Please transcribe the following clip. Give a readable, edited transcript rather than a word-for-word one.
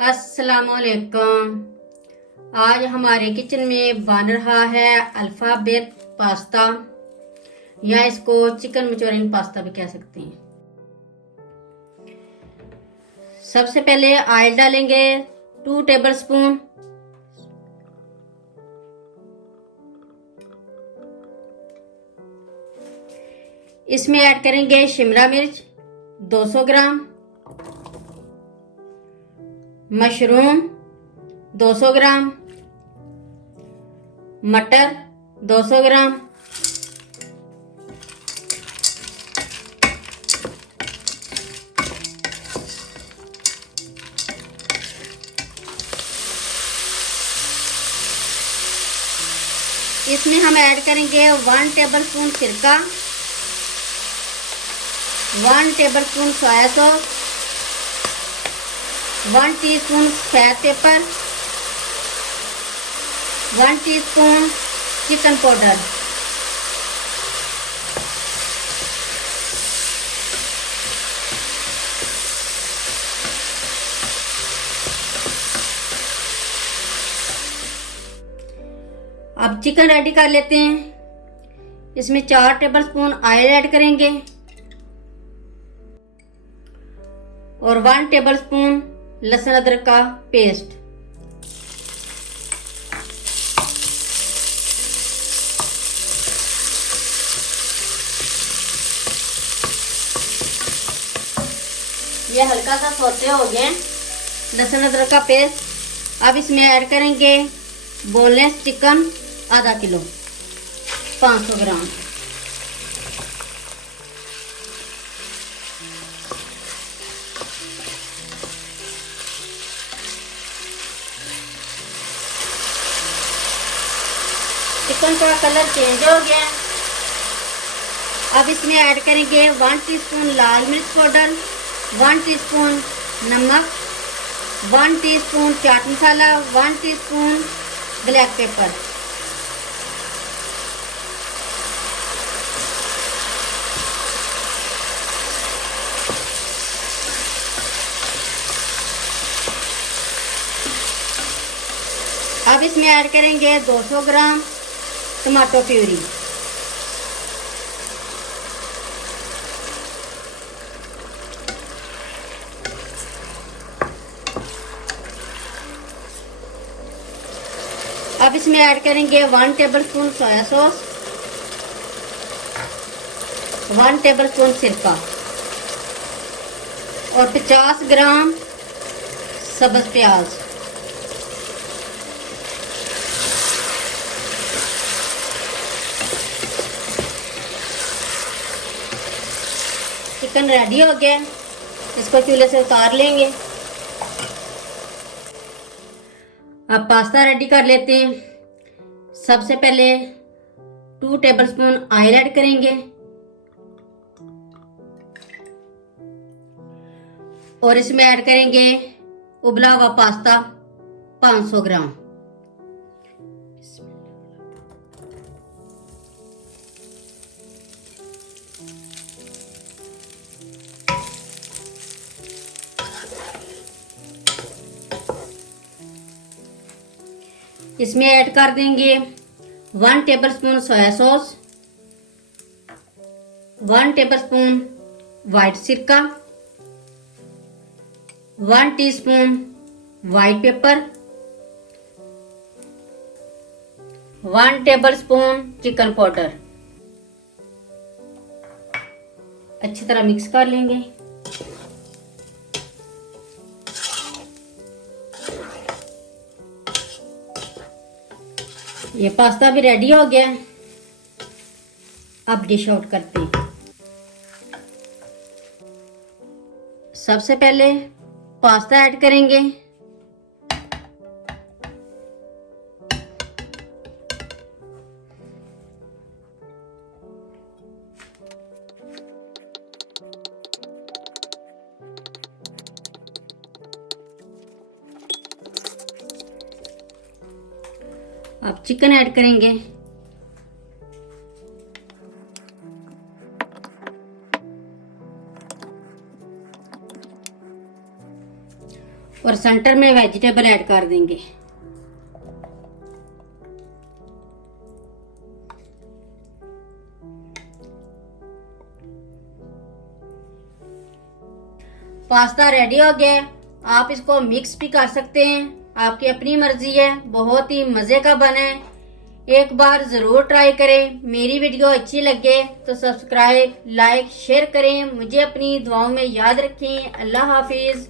अस्सलामुअलैकुम। आज हमारे किचन में बन रहा है अल्फाबेट पास्ता, या इसको चिकन मंचूरियन पास्ता भी कह सकते हैं। सबसे पहले ऑयल डालेंगे 2 टेबल स्पून। इसमें ऐड करेंगे शिमला मिर्च 200 ग्राम, मशरूम 200 ग्राम, मटर 200 ग्राम, इसमें हम ऐड करेंगे 1 टेबल स्पून सिरका, 1 table spoon soya sauce, 1 teaspoon सफेद पेपर, 1 टीस्पून चिकन पाउडर। अब चिकन रेडी कर लेते हैं। इसमें 4 टेबल स्पून ऑयल ऐड करेंगे और 1 टेबल स्पून लहसुन अदरक का पेस्ट। ये हल्का सा सौते हो गए लहसुन अदरक का पेस्ट। अब इसमें ऐड करेंगे बोनलेस चिकन आधा किलो 500 ग्राम। चिकन का कलर चेंज हो गया। अब इसमें ऐड करेंगे 1 टीस्पून लाल मिर्च पाउडर, 1 टीस्पून नमक, 1 teaspoon chaat masala, 1 teaspoon black pepper. अब इसमें ऐड करेंगे 200 ग्राम टमाटो प्यूरी। अब इसमें ऐड करेंगे 1 table spoon soya sauce, 1 table spoon सिरका और 50 ग्राम सब्ज प्याज। चिकन रेडी हो गया, इसको चूल्हे से उतार लेंगे। अब पास्ता रेडी कर लेते हैं। सबसे पहले 2 टेबल स्पून ऑयल ऐड करेंगे और इसमें ऐड करेंगे उबला हुआ पास्ता 500 ग्राम। इसमें ऐड कर देंगे 1 table spoon soya sauce, 1 table spoon white सिरका, 1 teaspoon white paper, 1 table spoon chicken powder. अच्छी तरह मिक्स कर लेंगे। ये पास्ता भी रेडी हो गया। अब डिश आउट करते हैं। सबसे पहले पास्ता ऐड करेंगे, अब चिकन ऐड करेंगे, और सेंटर में वेजिटेबल ऐड कर देंगे। पास्ता रेडी हो गया। आप इसको मिक्स भी कर सकते हैं, आपकी अपनी मर्जी है। बहुत ही मजे का बना है, एक बार जरूर ट्राई करें। मेरी वीडियो अच्छी लगे तो सब्सक्राइब, लाइक, शेयर करें। मुझे अपनी दुआओं में याद रखें। अल्लाह हाफिज।